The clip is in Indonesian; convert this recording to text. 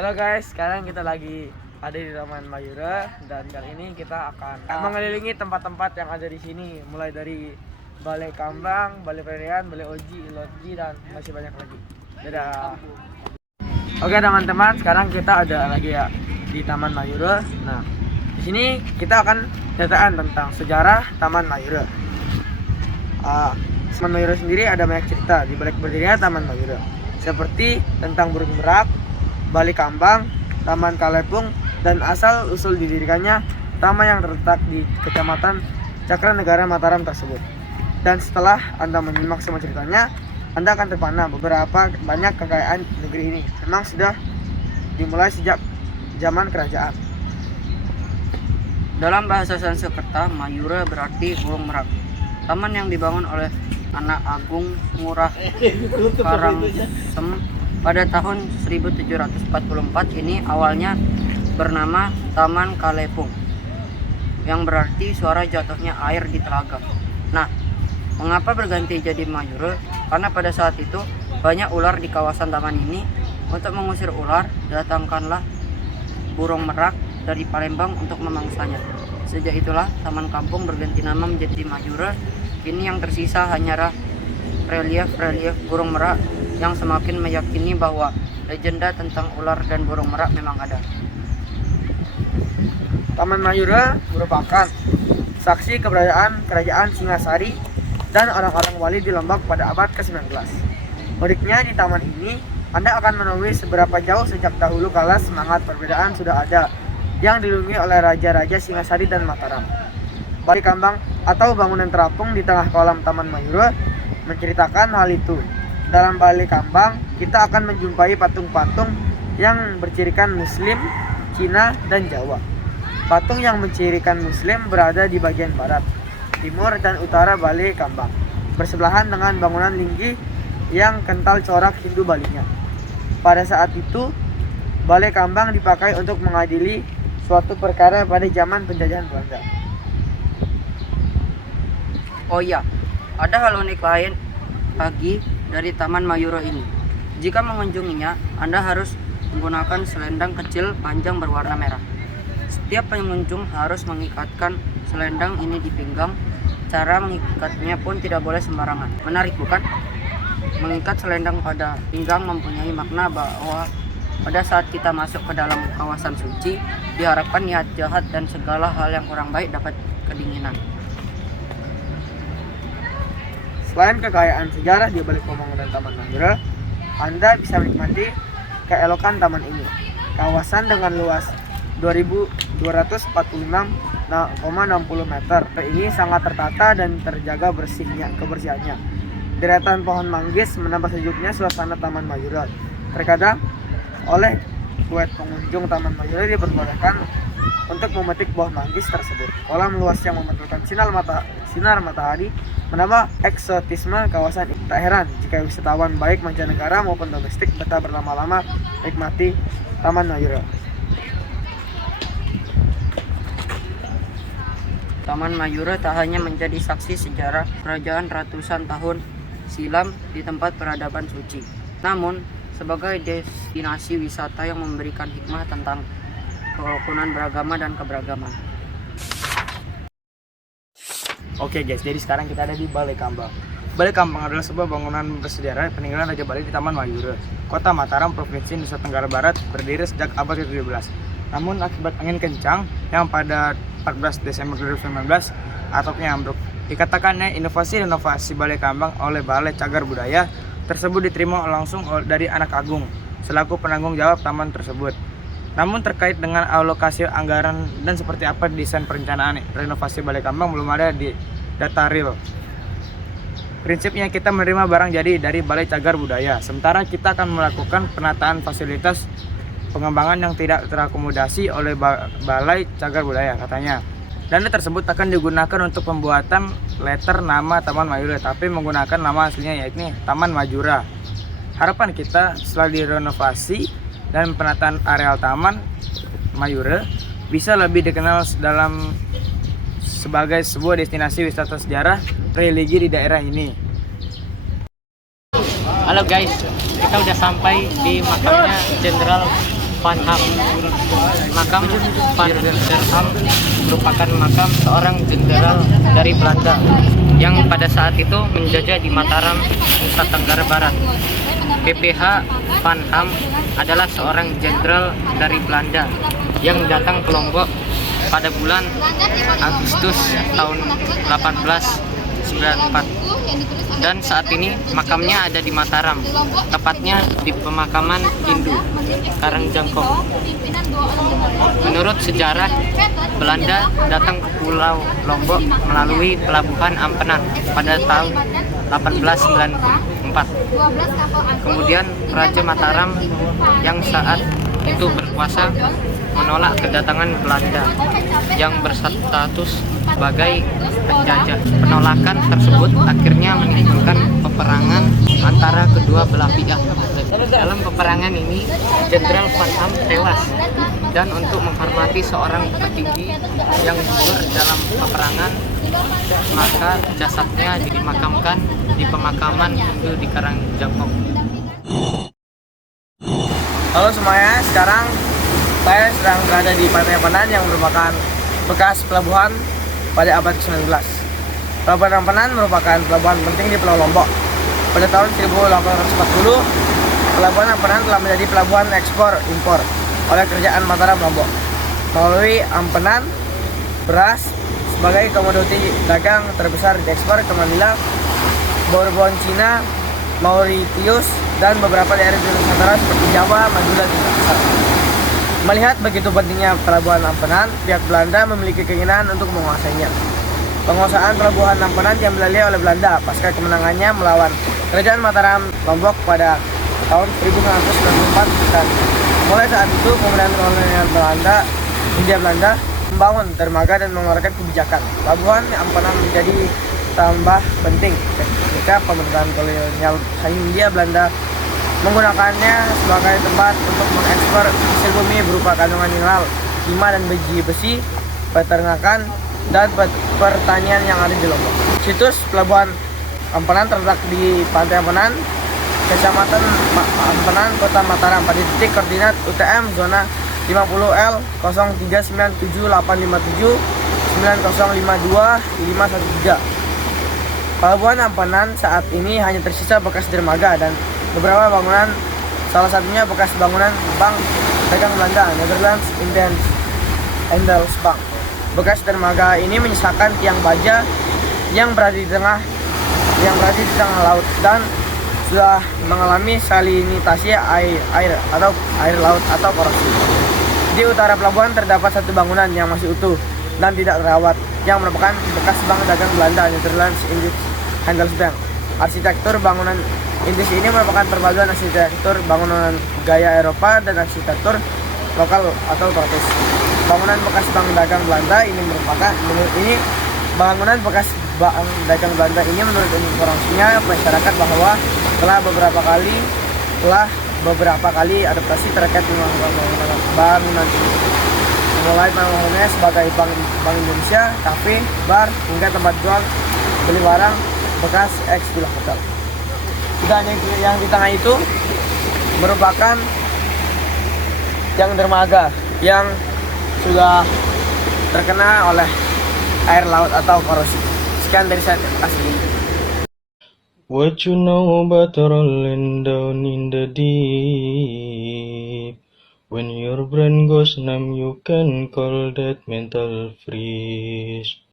Halo guys, sekarang kita lagi ada di Taman Mayura dan kali ini kita akan mengelilingi tempat-tempat yang ada di sini, mulai dari Balai Kambang, Balai Perayaan, Balai Oji, Iloji dan masih banyak lagi. Dadah. Oke teman-teman, sekarang kita ada lagi ya di Taman Mayura. Nah, di sini kita akan ceritaan tentang sejarah Taman Mayura. Taman Mayura sendiri ada banyak cerita di balik berdirinya Taman Mayura, seperti tentang burung merak, Balai Kambang, Taman Kalepung, dan asal-usul didirikannya taman yang terletak di Kecamatan Cakranegara Mataram tersebut. Dan setelah Anda menyimak semua ceritanya, Anda akan terpana beberapa banyak kekayaan negeri ini. Memang sudah dimulai sejak zaman kerajaan. Dalam bahasa Sanskerta, Mayura berarti burung merak. Taman yang dibangun oleh anak Agung Ngurah Karangsem pada tahun 1744 ini awalnya bernama Taman Kalepung, yang berarti suara jatuhnya air di telaga. Nah, mengapa berganti jadi Mayura? Karena pada saat itu banyak ular di kawasan taman ini. Untuk mengusir ular, datangkanlah burung merak dari Palembang untuk memangsanya. Sejak itulah Taman Kampung berganti nama menjadi Mayura. Kini yang tersisa hanyalah relief-relief burung merak yang semakin meyakini bahwa legenda tentang ular dan burung merak memang ada. Taman Mayura merupakan saksi keberadaan Kerajaan Singasari dan orang-orang wali di Lombok pada abad ke-19. Uniknya di taman ini, Anda akan menemui seberapa jauh sejak dahulu kala semangat perbedaan sudah ada yang dilindungi oleh raja-raja Singasari dan Mataram. Balai Kambang atau bangunan terapung di tengah kolam Taman Mayura menceritakan hal itu. Dalam Balai Kambang, kita akan menjumpai patung-patung yang bercirikan Muslim, Cina, dan Jawa. Patung yang mencirikan Muslim berada di bagian barat, timur, dan utara Balai Kambang, bersebelahan dengan bangunan linggi yang kental corak Hindu Balinya. Pada saat itu, Balai Kambang dipakai untuk mengadili suatu perkara pada zaman penjajahan Belanda. Oh iya, ada hal unik lain lagi dari Taman Mayura ini. Jika mengunjunginya, Anda harus menggunakan selendang kecil panjang berwarna merah. Setiap pengunjung harus mengikatkan selendang ini di pinggang. Cara mengikatnya pun tidak boleh sembarangan. Menarik bukan? Mengikat selendang pada pinggang mempunyai makna bahwa pada saat kita masuk ke dalam kawasan suci, diharapkan niat jahat dan segala hal yang kurang baik dapat kedinginan. Selain kekayaan sejarah di balik pembangunan Taman Mayura, Anda bisa menikmati keelokan taman ini. Kawasan dengan luas 2.246,60 meter ini sangat tertata dan terjaga kebersihannya. Deretan pohon manggis menambah sejuknya suasana Taman Mayura. Terkadang oleh buat pengunjung Taman Mayura diperbolehkan untuk memetik buah manggis tersebut. Kolam luas yang memantulkan sinar matahari menambah eksotisme kawasan ini. Tak heran jika wisatawan baik mancanegara maupun domestik betah berlama-lama menikmati Taman Mayura. Taman Mayura tak hanya menjadi saksi sejarah kerajaan ratusan tahun silam di tempat peradaban suci, namun sebagai destinasi wisata yang memberikan hikmah tentang kerukunan beragama dan keberagaman. Oke guys, jadi sekarang kita ada di Balai Kambang. Balai Kambang adalah sebuah bangunan bersejarah peninggalan Raja Bali di Taman Mayura, Kota Mataram, Provinsi Nusa Tenggara Barat, berdiri sejak abad ke-17. Namun akibat angin kencang yang pada 14 Desember 2019 atapnya ambruk. Dikatakannya inovasi Balai Kambang oleh Balai Cagar Budaya tersebut diterima langsung dari anak Agung selaku penanggung jawab taman tersebut. Namun terkait dengan alokasi anggaran dan seperti apa desain perencanaan renovasi Balai Kambang belum ada di data real. Prinsipnya kita menerima barang jadi dari Balai Cagar Budaya, sementara kita akan melakukan penataan fasilitas pengembangan yang tidak terakomodasi oleh Balai Cagar Budaya katanya. Dana tersebut akan digunakan untuk pembuatan letter nama Taman Mayura, tapi menggunakan nama aslinya yaitu Taman Mayura. Harapan kita setelah direnovasi dan penataan areal Taman Mayura bisa lebih dikenal sebagai sebuah destinasi wisata sejarah religi di daerah ini. Halo guys, kita udah sampai di makamnya Jenderal Van Ham. Makam Van der Ham merupakan makam seorang jenderal dari Belanda yang pada saat itu menjajah di Mataram, Nusa Tenggara Barat. PPH Van Ham adalah seorang jenderal dari Belanda yang datang ke Lombok pada bulan Agustus tahun 1894, dan saat ini makamnya ada di Mataram, tepatnya di pemakaman Hindu Karangjangkok. Menurut sejarah, Belanda datang ke Pulau Lombok melalui pelabuhan Ampenan pada tahun 1894. Kemudian Raja Mataram yang saat itu berkuasa menolak kedatangan Belanda yang berstatus sebagai penjajah. Penolakan tersebut akhirnya menimbulkan peperangan antara kedua belah pihak. Dalam peperangan ini, Jenderal Van Ham tewas, dan untuk menghormati seorang petinggi yang gugur dalam peperangan, maka jasadnya dimakamkan di pemakaman Hindu di Karangjangkok. Halo semuanya, sekarang saya sedang berada di Pantai Ampenan yang merupakan bekas pelabuhan pada abad ke-19. Pelabuhan Ampenan merupakan pelabuhan penting di Pulau Lombok. Pada tahun 1840, Pelabuhan Ampenan telah menjadi pelabuhan ekspor-impor oleh Kerajaan Mataram Lombok. Melalui Ampenan, beras sebagai komoditi dagang terbesar diekspor ke Manila, Bourbon Cina, Mauritius, dan beberapa daerah di Nusantara seperti Jawa, Madura, dan Makassar. Melihat begitu pentingnya pelabuhan Ampenan, pihak Belanda memiliki keinginan untuk menguasainya. Penguasaan pelabuhan Ampenan diambil alih oleh Belanda pasca kemenangannya melawan Kerajaan Mataram Lombok pada tahun 1994, dan mulai saat itu pemerintahan kolonial Hindia Belanda membangun dermaga dan mengeluarkan kebijakan. Pelabuhan Ampenan menjadi tambah penting ketika pemerintahan kolonial Hindia Belanda menggunakannya sebagai tempat untuk mengekspor hasil bumi berupa kandungan mineral, timah dan besi, peternakan, dan pertanian yang ada di Lombok. Situs Pelabuhan Ampenan terletak di Pantai Ampenan, Kecamatan Ampenan, Kota Mataram, pada titik koordinat UTM zona 50L 03978579052 Pelabuhan Ampenan saat ini hanya tersisa bekas dermaga dan beberapa bangunan, salah satunya bekas bangunan Bank Dagang Belanda, Netherlands Handelsbank. Bekas dermaga ini menyisakan tiang baja yang berada di tengah laut dan sudah mengalami salinitasi air laut atau korosi. Di utara pelabuhan terdapat satu bangunan yang masih utuh dan tidak terawat, yang merupakan bekas Bank Dagang Belanda, Netherlands Handelsbank. Arsitektur bangunan Inggris ini merupakan perpaduan arsitektur bangunan gaya Eropa dan arsitektur lokal atau tropis. Bangunan bekas Bank Dagang Belanda ini menurut informasinya masyarakat bahwa telah beberapa kali adaptasi terkait dengan bangunan ini. Mulai bangunannya sebagai Bank Indonesia, kafe, bar, hingga tempat jual beli barang bekas ex-villa hotel. Dan yang di tengah itu merupakan tiang dermaga yang sudah terkena oleh air laut atau korosi. Sekian dari saya, asli. What you know about rolling down in the deep? When your brain goes numb, you can call that mental freeze.